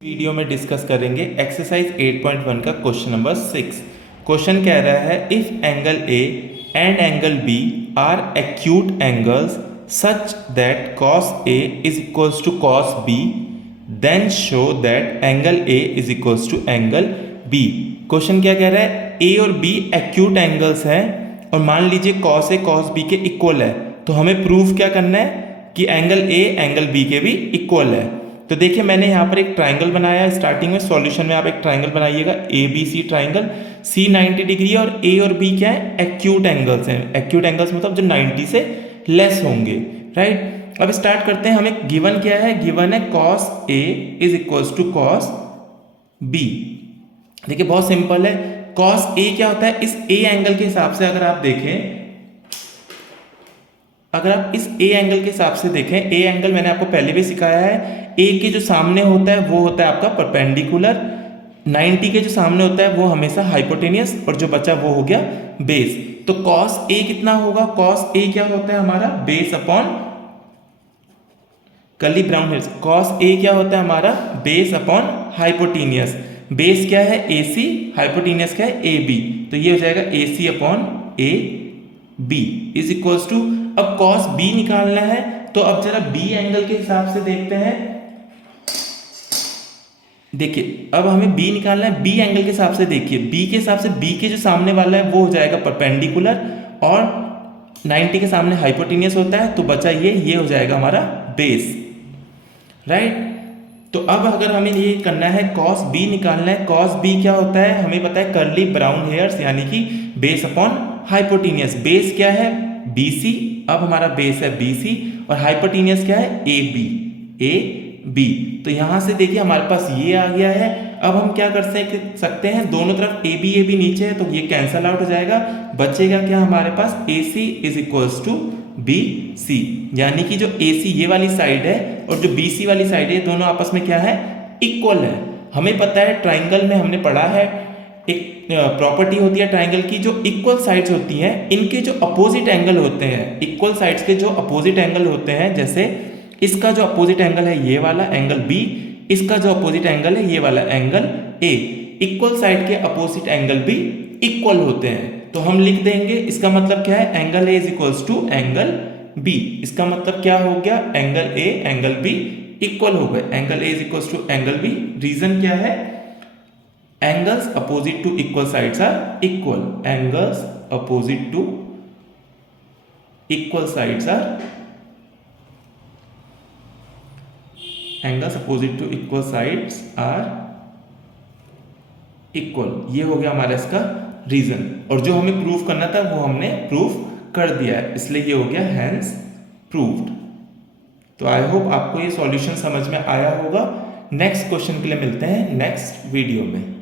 Video में discuss करेंगे exercise 8.1 का क्वेश्चन नंबर 6। क्वेश्चन कह रहा है if angle A and angle B are acute angles such that cos A is equals to cos B then show that angle A is equals to angle B. Question क्या कह रहा है, ए और B acute angles हैं और मान लीजिए cos A cos B के इक्वल है, तो हमें प्रूफ क्या करना है कि एंगल ए एंगल बी के भी इक्वल है। तो देखिए मैंने यहाँ पर एक ट्राइंगल बनाया है। स्टार्टिंग में सॉल्यूशन में आप एक ट्राइंगल बनाइएगा, A B C triangle. C 90 degree है और ए और बी क्या है, एक्यूट एंगल्स हैं। एक्यूट एंगल्स मतलब जो 90 से लेस होंगे, राइट। अब स्टार्ट करते हैं। हमें गिवन क्या है, गिवन है cos A is equals to cos B. देखिए बहुत सिंपल है। कॉस ए क्या होता है, इस ए एंगल के हिसाब से अगर आप देखें, अगर आप इस ए एंगल के हिसाब से देखें, ए एंगल मैंने आपको पहले भी सिखाया है। ए के जो सामने होता है वो होता है आपका परपेंडिकुलर, 90 के जो सामने होता है वो हमेशा हाइपोटेनियस, और जो बचा वो हो गया बेस। तो कॉस ए कितना होगा, कॉस ए क्या होता है हमारा base upon curly brown hairs. Cos a क्या होता है हमारा बेस अपॉन हाइपोटेनियस। बेस क्या है ए सी, हाइपोटेनियस क्या है ए बी, तो ये हो जाएगा A C upon A B is equals to. अब कॉस बी निकालना है, तो अब जरा बी एंगल के हिसाब से देखते हैं। देखिए अब हमें बी निकालना है, बी एंगल के हिसाब से देखिए, बी के हिसाब से बी के जो सामने वाला है वो हो जाएगा परपेंडिकुलर और 90 के सामने हाइपोटेनियस होता है, तो बचा ये हो जाएगा हमारा बेस, राइट। तो अब अगर हमें ये करना है कॉस बी निकालना है, कॉस बी क्या होता है हमें पता है, कर्ली ब्राउन हेयर्स यानी कि बेस अपॉन हाइपोटेनियस। बेस क्या है बी सी, अब हमारा बेस है बी सी, और हाइपोटेनियस क्या है ए बी। तो यहां से देखिए हमारे पास ये आ गया है। अब हम क्या कर सकते हैं, दोनों तरफ ए बी नीचे है तो ये कैंसल आउट हो जाएगा। बचेगा क्या हमारे पास, A C is equals to B C, यानी कि जो ए सी ये वाली साइड है और जो बी सी वाली साइड है दोनों आपस में क्या है, इक्वल है। हमें पता है ट्राइंगल में हमने पढ़ा है एक प्रॉपर्टी होती है ट्राइंगल की, जो इक्वल साइड्स होती हैं इनके जो अपोजिट एंगल होते हैं, इक्वल साइड्स के जो अपोजिट एंगल होते हैं, जैसे इसका जो अपोजिट एंगल है ये वाला एंगल बी, इसका जो अपोजिट एंगल है ये वाला एंगल ए, इक्वल साइड के अपोजिट एंगल भी इक्वल होते हैं। तो हम लिख देंगे, इसका मतलब क्या है, angle A is equals to angle B. इसका मतलब क्या हो गया, angle A angle B equal हो गए। Angle A is equals to angle B. Reason क्या है, angles opposite to equal sides are equal. Angles opposite to equal sides are angles opposite to equal sides are equal। ये हो गया हमारा इसका reason, और जो हमें प्रूफ करना था वो हमने प्रूफ कर दिया है, इसलिए ये हो गया हैंस प्रूव्ड। तो आई होप आपको ये सॉल्यूशन समझ में आया होगा। नेक्स्ट क्वेश्चन के लिए मिलते हैं नेक्स्ट वीडियो में।